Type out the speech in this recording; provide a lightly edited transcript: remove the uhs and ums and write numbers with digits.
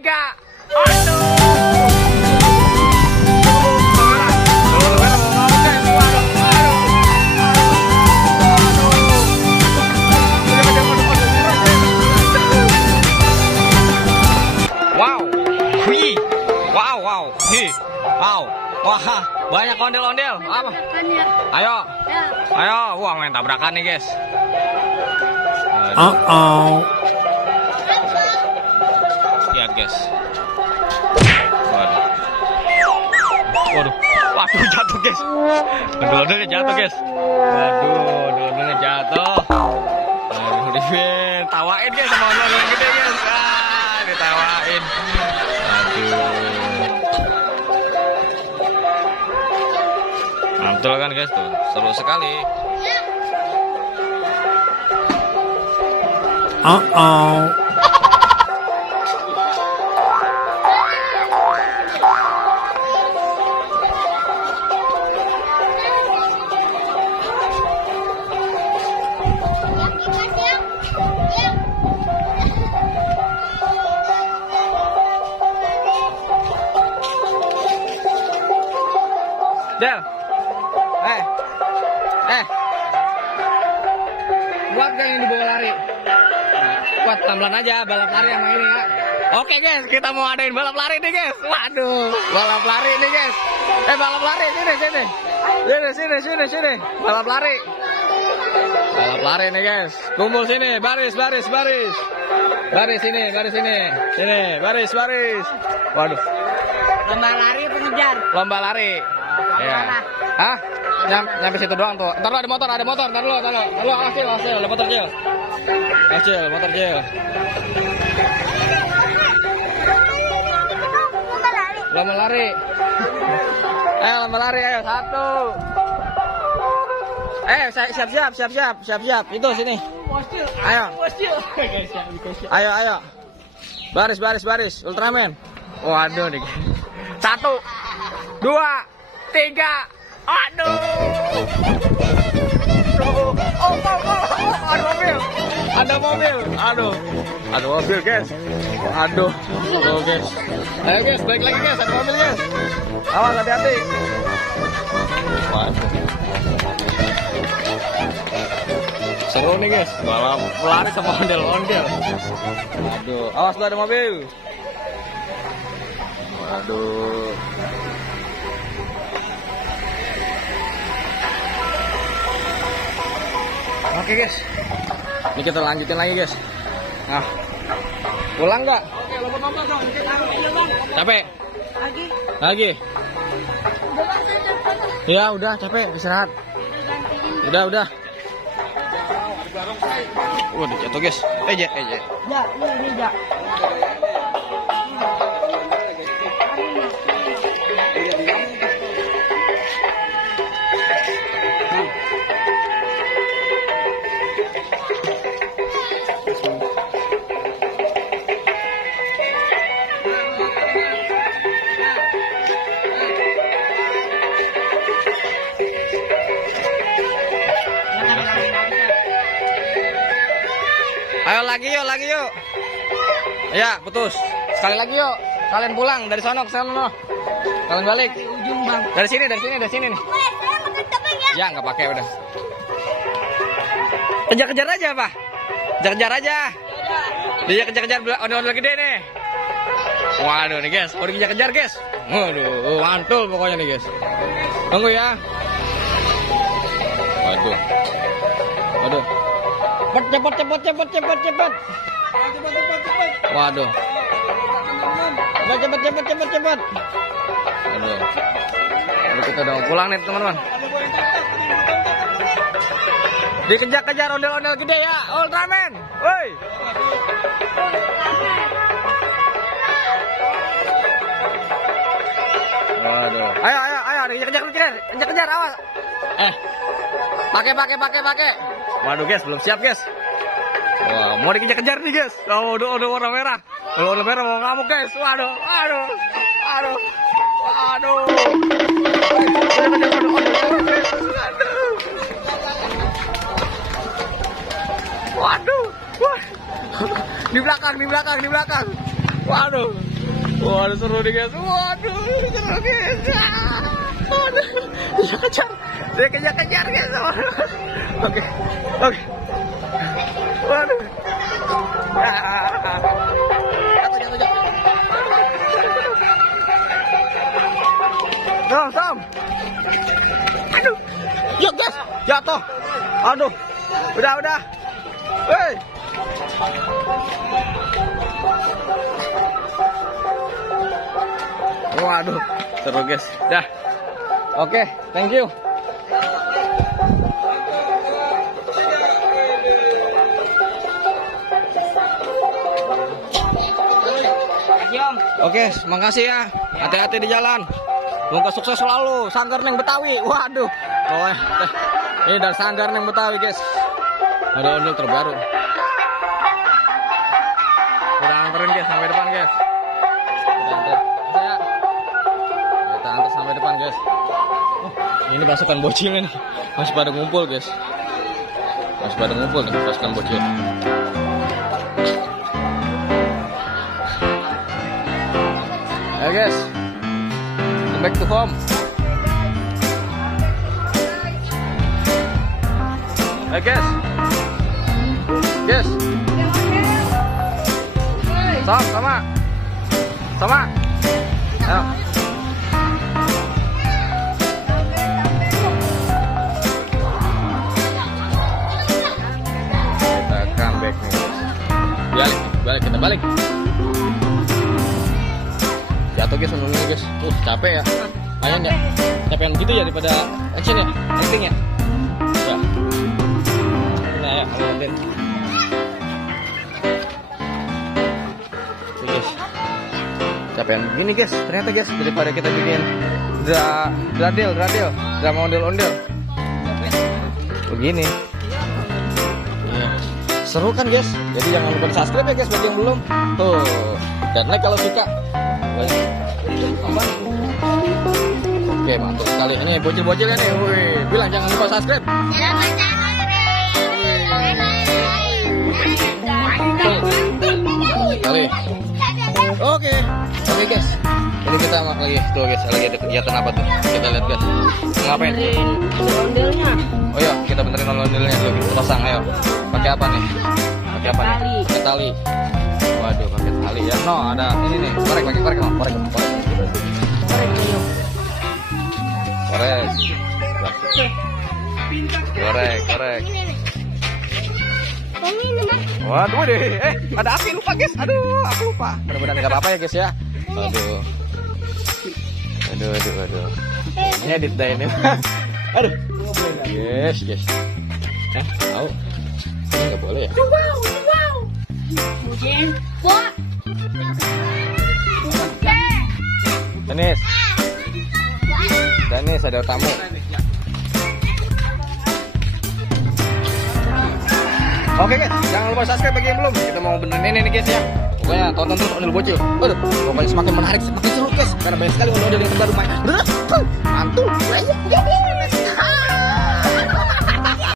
Enggak. Aduh. Wow. Wih. Wow, wow. Hi. Wow. Wah, banyak ondel-ondel. Apa? Ayo. Ayo, wah main tabrakan nih, guys. Lihat, guys. Waduh. Waduh. Waduh, jatuh, guys. Ondel-ondelnya jatuh, guys. Waduh, ondel-ondelnya jatuh. Waduh, Divin. Tawain, guys, sama ondel-ondel gede, guys. Ah, ditawain. Aduh. Mantul kan, guys, tuh. Seru sekali. Del, kuat gak yang dibawa lari? Kuat, tambalan aja balap lari sama ini ya. Oke, guys, kita mau adain balap lari nih, guys. Waduh, balap lari nih, guys. Balap lari, sini. Balap lari. Balap lari nih, guys. Kumpul sini, baris. Baris sini. Sini, baris. Waduh. Lomba lari pengejar. Lomba lari. Ya. Hah? Nyampe situ doang tuh. Ntar lo ada motor. Ntar lo. Awas, ada motor Cil. Motor Cil. Lomba lari. Lomba lari, ayo. 1. Siap. Itu sini. Ayo. Ayo. Baris. Ultraman. Waduh nih. 1, 2, 3. Aduh. Ada mobil. Aduh, guys. Aduh, guys. Ayo, guys, balik lagi, guys. Ada mobil, guys. Awas, hati-hati. Waduh. Seru nih, guys. Balap lari sama ondel-ondel. Aduh, awas tuh ada mobil. Waduh. Oke, guys, ini kita lanjutin lagi, guys. Nah, pulang nggak? Oke, lo nonton dong. Capek? Lagi? Ya udah, capek, istirahat. Udah. Waduh, jatuh, guys. Ya, ini ya. Ayo lagi yuk. Ya, putus. Sekali lagi yuk. Kalian pulang dari sono ke sono. Kalian balik. Ujung, Bang. Dari sini nih. Ya, nggak pakai udah. Kejar-kejar aja, Pak. Kejar aja. Dia kejar-kejar ondel-ondel gede nih. Waduh nih, guys. Mau dikejar-kejar, guys. Waduh, mantul pokoknya nih, guys. Tunggu ya. Waduh. Cepet. Waduh. Cepet. Aduh. Lalu kita udah pulang nih, teman-teman. Dikejar-kejar ondel-ondel gede ya, Ultraman. Woi. Waduh. Ayo, dikejar, awas. Pakai. Waduh, guys, belum siap, guys. Wah, mau dikejar-kejar nih, guys. Oh, udah warna merah. Kalau warna merah mau ngamuk, guys. Waduh. Waduh. Di belakang. Waduh. Waduh, seru nih guys. Waduh, seru guys. Waduh, dia kejar. Dia kejar guys. Oke. Waduh. Jatuh. Sam. Aduh. Yuk guys, jatuh. Aduh. Udah. Hei. Waduh, seru guys. Dah. Oke, thank you. Oke, makasih ya. Hati-hati di jalan. Semoga sukses selalu. Sanggar Neng Betawi. Waduh. Oh, ini dari Sanggar Neng Betawi, guys. Ada ondel terbaru. Kita anterin guys sampai depan, guys. Kita antar sampai depan, guys. Ini pasukan bocil nih. Masih pada ngumpul, guys. Masih pada ngumpul nih pasukan bocil. Ayo guys, back to home. Ayo guys, sama. Ayo. Kita comeback nih. Kita balik. Jatuh guys, menurutnya guys. Capek ya. Lumayan ya. Capean begitu ya daripada action ya. Penting ya. Ya. Nah ya, ambil. Tuh guys. Capean begini guys. Ternyata guys, daripada kita bikin dradel, drama ondel-ondel. Begini. Ya. Seru kan guys. Jadi jangan lupa subscribe ya guys bagi yang belum. Tuh. Dan like kalau suka. Oke, mantap sekali. Ini bocil-bocilnya nih. Wih, bilang jangan lupa subscribe. Oke guys. Ini kita lagi tuh guys, lagi ada kegiatan apa tuh? Kita lihat guys. Ngapain? Ondelnya. Oh iya, kita benerin ondelnya dulu. Kita pasang, ayo. Pakai apa nih? Pakai tali. Waduh, pakai tali ya. No, ada ini nih. Korek. Waduh deh. Ada api lupa guys. Aduh, aku lupa. Mudah-mudahan nggak apa-apa ya guys ya. Aduh. Ini edit dah ini. Aduh. Yes. Tahu. Ini nggak boleh ya. Danis ada tamu. Oke guys, jangan lupa subscribe bagi yang belum. Kita mau benerin ini guys ya. Pokoknya tonton terus ondel bocil. Waduh, pokoknya semakin menarik, semakin seru guys. Karena banyak sekali ondel yang terbaru main. Mantul.